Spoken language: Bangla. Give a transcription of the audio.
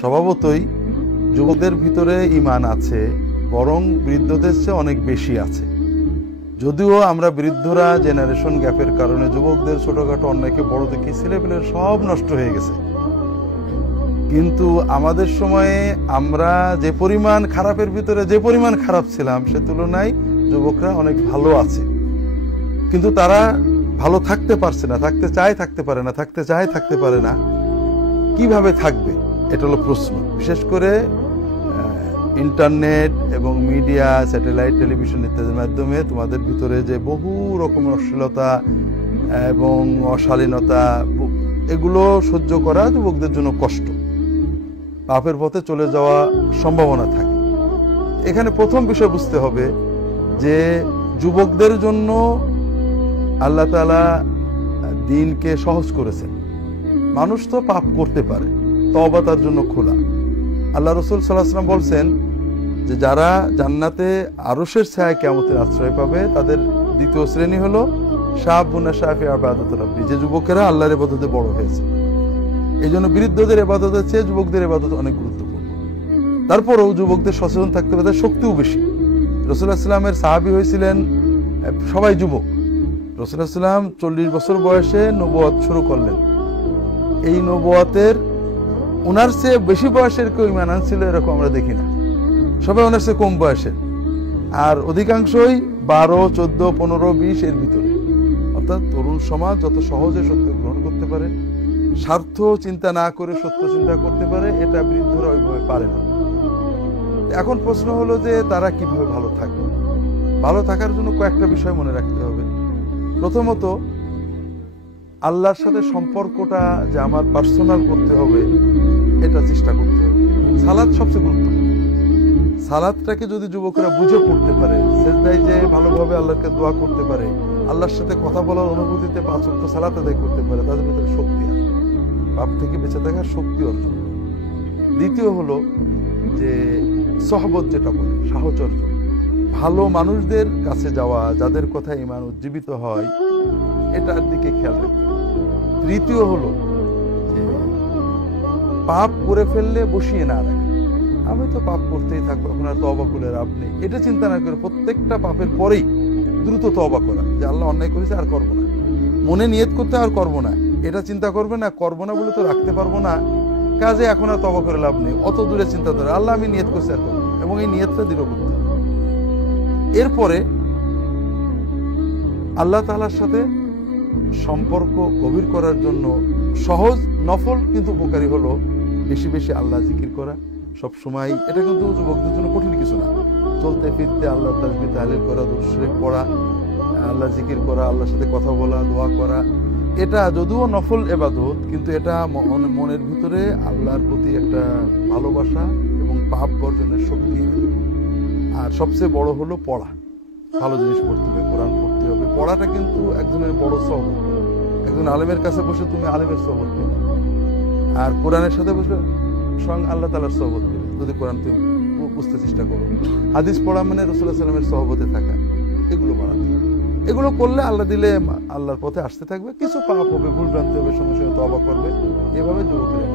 স্বভাবতই যুবকদের ভিতরে ঈমান আছে, বরং বৃদ্ধদের চেয়ে অনেক বেশি আছে। যদিও আমরা বৃদ্ধরা জেনারেশন গ্যাপের কারণে যুবকদের ছোটখাটো অন্যায়কে বড় দেখি, ছেলেপেলের সব নষ্ট হয়ে গেছে। কিন্তু আমাদের সময়ে আমরা যে পরিমাণ খারাপের ভিতরে যে পরিমাণ খারাপ ছিলাম, সে তুলনায় যুবকরা অনেক ভালো আছে। কিন্তু তারা ভালো থাকতে পারছে না, থাকতে চায় থাকতে পারে না, থাকতে চায় থাকতে পারে না। কিভাবে থাকবে, এটা হলো প্রশ্ন। বিশেষ করে ইন্টারনেট এবং মিডিয়া, স্যাটেলাইট টেলিভিশন ইত্যাদির মাধ্যমে তোমাদের ভিতরে যে বহু রকমের অশ্লীলতা এবং অশালীনতা, এগুলো সহ্য করা যুবকদের জন্য কষ্ট, পাপের পথে চলে যাওয়া সম্ভাবনা থাকে। এখানে প্রথম বিষয় বুঝতে হবে যে যুবকদের জন্য আল্লাহ তাআলা দ্বীনকে সহজ করেছেন। মানুষ তো পাপ করতে পারে, তওবা তার জন্য খোলা। আল্লাহ রাসূল সাল্লাল্লাহু আলাইহি ওয়াসাল্লাম বলছেন যে যারা জান্নাতে আরশের ছায়ায় কিয়ামতের আশ্রয় পাবে, তাদের দ্বিতীয় শ্রেণী হলো শাবুন শাফি ইবাদাত রাব্বি, যে যুবকেরা আল্লাহর ইবাদতে বড় হয়েছে। এই জন্য বৃদ্ধদের ইবাদতের চেয়ে যুবকদের ইবাদত অনেক গুরুত্বপূর্ণ। তারপরেও যুবকদের সচেতন থাকতে হবে, তাদের শক্তিও বেশি। রাসূলুল্লাহ সাল্লাল্লাহু আলাইহি ওয়াসাল্লামের সাহাবী হয়েছিলেন সবাই যুবক। রাসূলুল্লাহ সাল্লাল্লাহু আলাইহি ওয়াসাল্লাম 40 বছর বয়সে নবুয়ত শুরু করলেন। এই নবুয়তের ওনার চেয়ে বেশি বয়সের কেউ ঈমান আনছিল এরকম আমরা দেখি না, সবাই ওনার চেয়ে কম বয়সের। আর অধিকাংশই 12, 14, 15, 20 এর ভিতরে। অর্থাৎ তরুণ সমাজ যত সহজে সত্য গ্রহণ করতে পারে, স্বার্থ চিন্তা না করে সত্য চিন্তা করতে পারে, এটা বৃদ্ধরা ওইভাবে পারে না। এখন প্রশ্ন হলো যে তারা কিভাবে ভালো থাকবে। ভালো থাকার জন্য কয়েকটা বিষয় মনে রাখতে হবে। প্রথমত, আল্লাহর সাথে সম্পর্কটা যে আমার পার্সোনাল করতে হবে, এটা চেষ্টা করতে হবে। সালাত সবচেয়ে গুরুত্বপূর্ণ। সালাতটাকে যদি যুবকরা বুঝে পড়তে পারে, সেজদায় যে ভালোভাবে আল্লাহকে দোয়া করতে পারে, আল্লাহর সাথে কথা বলার অনুভূতিতে 5 ওয়াক্ত সালাত আদায় করতে পারে, তাদের ভিতরে শক্তি আসে, পাপ থেকে বেঁচে থাকার শক্তি অর্জন। দ্বিতীয় হলো যে সহবত, যেটা বলে সাহচর্য, ভালো মানুষদের কাছে যাওয়া, যাদের কথা ঈমান উজ্জীবিত হয়, এটার দিকে খেয়াল রাখতে হবে। তৃতীয় হলো যে পাপ করে ফেললে বসিয়ে না রাখা। আমি তো পাপ করতেই থাকবো, এখন আর তওবা করে লাভ নেই, এটা চিন্তা না করে প্রত্যেকটা পাপের পরেই দ্রুত তওবা করা, যে আল্লাহ অন্যায় করেছে আর করবো না। মনে নিয়ত করতে আর করবো না, এটা চিন্তা করবে না, করবো না বলে তো রাখতে পারবো না, কাজে এখন আর তওবা করে লাভ নেই, অত দূরে চিন্তা করে আল্লাহ আমি নিয়ত করছি আর করবো, এবং এই নিয়তটা দৃঢ় করতে হবে। এরপরে আল্লাহ তাআলার সাথে সম্পর্ক গভীর করার জন্য সহজ, নফল কিন্তু উপকারী হলো বেশি বেশি আল্লাহ জিকির করা সব সময়। এটা কিন্তু যুবকদের জন্য কঠিন কিছু না। চলতে ফিরতে আল্লাহ তাসবিহ তাহলিল করা, দুরূদ শরীফ পড়া, আল্লাহ জিকির করা, আল্লাহর সাথে কথা বলা, দোয়া করা, এটা যদিও নফল ইবাদত, কিন্তু এটা মনের ভিতরে আল্লাহর প্রতি একটা ভালোবাসা এবং পাপ বর্জনের শক্তি। আর সবচেয়ে বড় হলো পড়া, ভালো জিনিস পড়তে হবে, কোরআন পড়তে হবে। পড়াটা কিন্তু একজনের বড় সওয়াব। একজন আলেমের কাছে বসে তুমি আলেমের সওয়াব পেলে, আর কোরআনের সাথে বসে স্বয়ং আল্লাহ তাআলার সওয়াব পেলে, যদি কোরআন তুমি বুঝতে চেষ্টা করো। হাদিস পড়া মানে রাসূলুল্লাহ সাল্লাল্লাহু আলাইহি ওয়াসাল্লামের সহবতে থাকা, এগুলো বাড়াতে হবে। এগুলো করলে আল্লাহ দিলে আল্লাহর পথে আসতে থাকবে। কিছু পাপ হবে, ভুল ভ্রান্তি হবে, সঙ্গে সঙ্গে তওবা করবে। এভাবে যুবকেরা